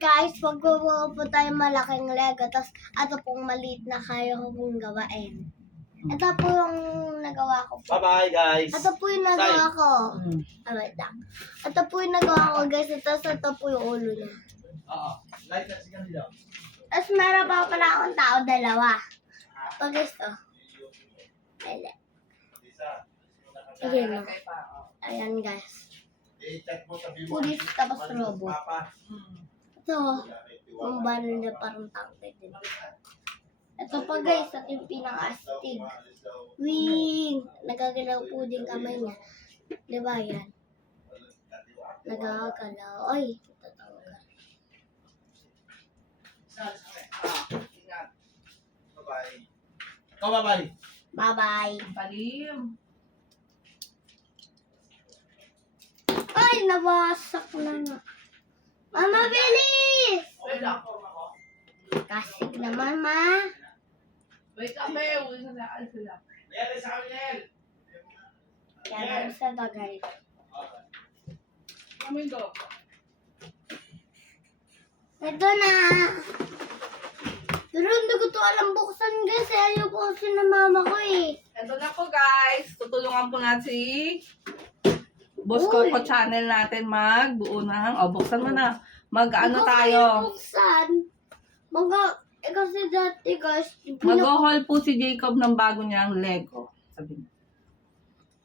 guys, magbubuo po tayo malaking Lego. Tapos, ito pong maliit na kaya ko pong gawain. Ito po yung nagawa ko po. Bye-bye, guys. Ito po yung nagawa ko. Wait lang. Ito po yung nagawa ko, guys. Tapos, ito po yung ulo niya. Oo. Light na sigang dilaw. Tapos, meron pa pala akong tao, dalawa. Ito, guys, to. Ayan. Ayan, no. Ayan, guys. I-check mo sabi mo. Pulis, tapos robot. Papa. Ito, ang balo niya parang tangke din. Ito pa guys, at yung pinaka-astig. Wing! Nagagalaw po din kamay niya. Diba yan? Nagagalaw. Ay, tatawag. Bye-bye. Oh, bye-bye. Bye-bye. Palim. Ay, nawasak na nga. Mama, bilis! Wait lang. Kasig naman, ma. Wait lang, Beo. Isa na, alisa lang. Ayan, sa kami, Nel. Yan ang sa bagay. Domingo. Ito na. Pero hindi ko to alam buksan guys. Ayaw po kasi na mama ko eh. Ito na po guys. Tutulungan po natin si Boss Coco channel natin magbuo ng, buksan mo na. Mag-ano tayo. Buksan. Kasi dati guys. Mag-haul po si Jacob ng bago niyang Lego. Sabi mo.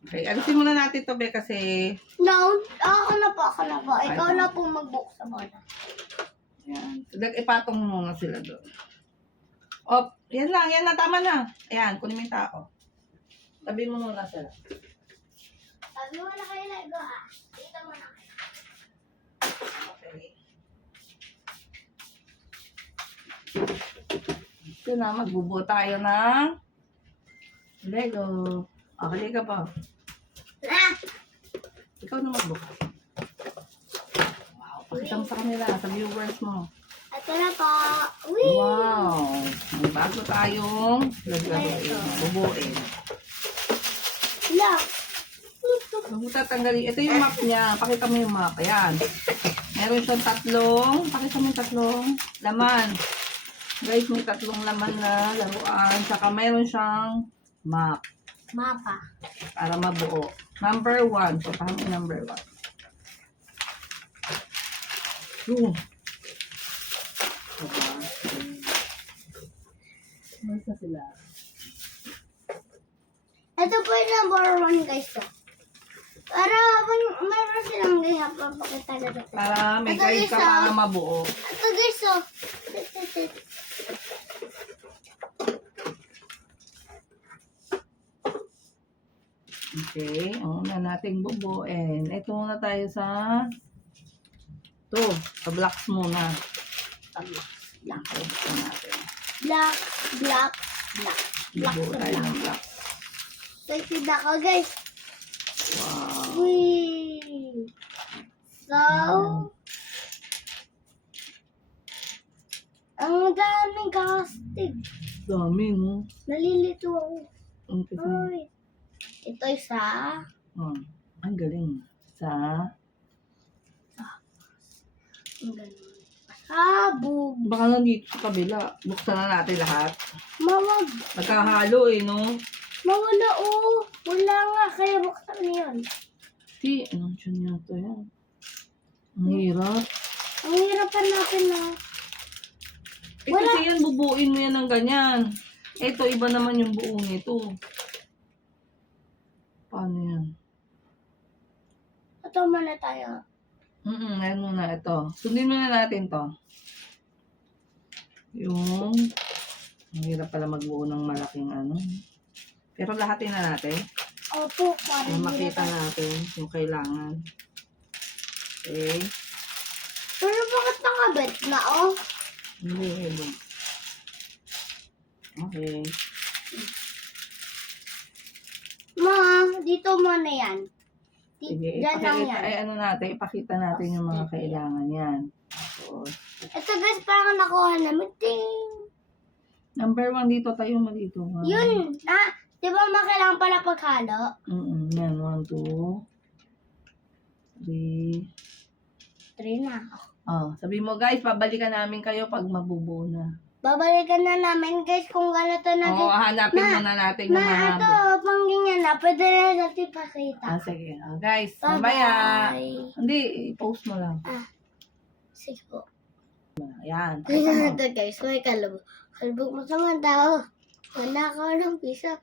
Okay, alisin muna natin to be kasi No, ako na po. Ikaw na po magbuksan mo na. yan. Ipatong mo muna sila doon. Yan lang, yan na, tama na. Ayan, kunin mo yung tao. Tabi mo muna sila. Sabi mo na kayo Lego ah. Dito mo na kayo. Okay. Ito na, magbubuo tayo ng Lego. Okay ka pa. Ah! Ikaw na magbuo. Wow, pakita mo sa kanila, sa viewers mo. Ito na po. Whee! Wow, may bago tayong laglagoin, bubuin. Look. Huwag tatanggalin. Ito yung map niya. Pakita mo yung map. Ayan. Meron siyang tatlong. Pakita mo yung tatlong laman. Guys, may tatlong laman na laruan. Saka meron siyang map. Mapa. Para mabuo. Number 1. So, paano yung number 1? Basta sila. Ito po yung number 1 guys. Para meron silang gaya papakita na dito. Para may Ito, guide ka isa. para mabuo. Ito guys oh. Okay, ang una nating bubuin. Ito muna tayo sa sa blocks muna. Black. Buksan natin. Black. Black. Black. Black. Bubuo tayo ng blocks. Sexy na ka guys. Wow. Whee! So, ang daming kastig. Dami, no? Nalilito ako. Okay. Ay. Ito isa. Ang galing. Ang galing. Sabog. Baka nandito sa kabila. Buksan na natin lahat. Mawag. Nagkahalo no? Mawala oh. Wala nga. Kaya buksan na yun. Anong dyan yata yan? Ang hirap. Ang hirapan natin na. Kasi yan, bubuin mo yan ng ganyan. Ito, iba naman yung buo nito. Paano yan? Ito muna tayo. Ngayon muna ito. Sundin muna natin to. Yung, ang hirap pala magbuo ng malaking ano. Pero lahatin na natin. Opo. Para Parang makita hirapan. natin yung kailangan. Okay. Pero bakit nakabit na oh? Hindi, iba. Okay. Ma, dito muna yan. Sige, Diyan lang yan. ano natin, ipakita natin yung mga kailangan yan. Tapos, Ito guys, parang nakuha namin. Ting! number 1 dito tayo mo dito. Yun! Ah, di ba kailangan pala paghalo? Yan, 1, 2, 3. 3 na. Oh, sabi mo guys, babalikan namin kayo pag mabubuo na. Babalikan na namin guys kung ganito na. Oo, hanapin muna natin yung mga... ito, pang ganyan na. Pwede na natin pakita. Sige. Guys, mamaya. Bye-bye. Hindi, i-post mo lang. Sige po. Ayan. Ito guys, may kalabog. Kalabog mo sa mga tao. Wala ka ng piso.